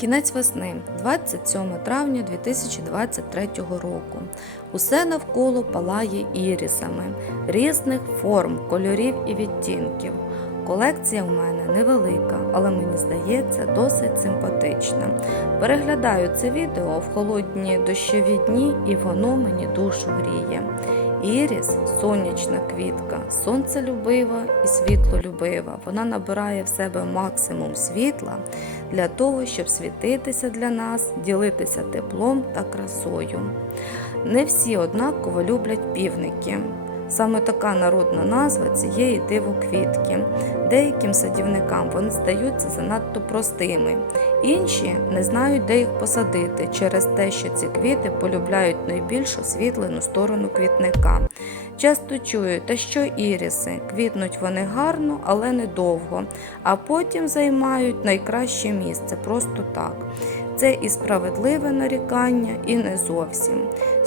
Кінець весни, 27 травня 2023 року. Усе навколо палає ірісами різних форм, кольорів і відтінків. Колекція у мене невелика, але мені здається досить симпатична. Переглядаю це відео в холодні дощові дні, і воно мені душу гріє. Іріс сонячна квітка, сонцелюбива і світлолюбива. Вона набирає в себе максимум світла для того, щоб світитися для нас, ділитися теплом та красою. Не всі однаково люблять півники. Саме така народна назва цієї дивоквітки. Деяким садівникам вони здаються занадто простими, інші не знають, де їх посадити через те, що ці квіти полюбляють найбільш освітлену сторону квітника. Часто чую, та що іріси, квітнуть вони гарно, але недовго, а потім займають найкраще місце просто так. Це і справедливе нарікання, і не зовсім.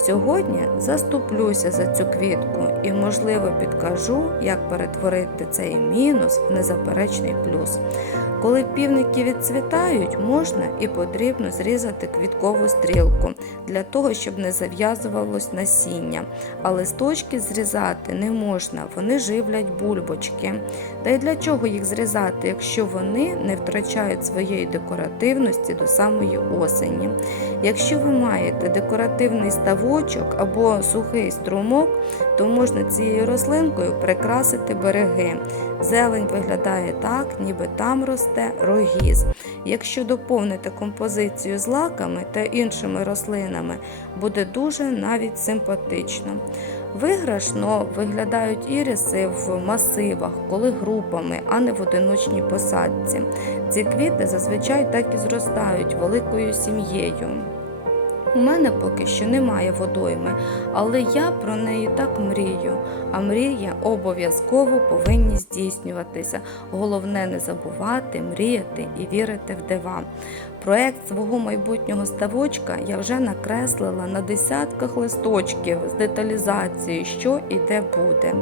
Сьогодні заступлюся за цю квітку і, можливо, підкажу, як перетворити цей мінус в незаперечний плюс. Коли півники відцвітають, можна і потрібно зрізати квіткову стрілку для того, щоб не зав'язувалось насіння. А листочки зрізати не можна, вони живлять бульбочки. Та й для чого їх зрізати, якщо вони не втрачають своєї декоративності до самої осені? Якщо ви маєте декоративний ставочок або сухий струмок, то можна цією рослинкою прикрасити береги. Зелень виглядає так, ніби там росте рогіз. Якщо доповнити композицію з лаками та іншими рослинами, буде дуже навіть симпатично. Виграшно виглядають іриси в масивах, коли групами, а не в одиночній посадці. Ці квіти зазвичай так і зростають великою сім'єю. У мене поки що немає водойми, але я про неї так мрію. А мрія обов'язково повинні здійснюватися. Головне не забувати, мріяти і вірити в дива. Проект свого майбутнього ставочка я вже накреслила на десятках листочків з деталізацією, що і де буде.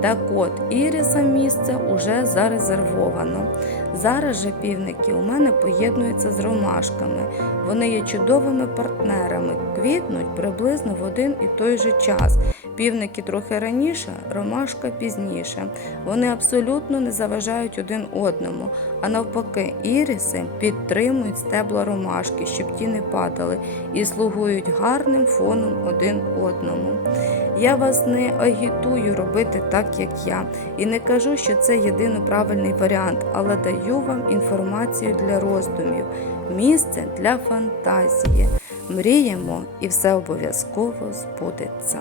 Так от, іріса місце уже зарезервовано. Зараз же півники у мене поєднуються з ромашками. Вони є чудовими партнерами, квітнуть приблизно в один і той же час. Півники трохи раніше, ромашка пізніше. Вони абсолютно не заважають один одному, а навпаки, іріси підтримують стебла ромашки, щоб ті не падали, і слугують гарним фоном один одному. Я вас не агітую робити так, як я, і не кажу, що це єдино правильний варіант, але даю вам інформацію для роздумів, місце для фантазії. Мріємо, і все обов'язково збудеться.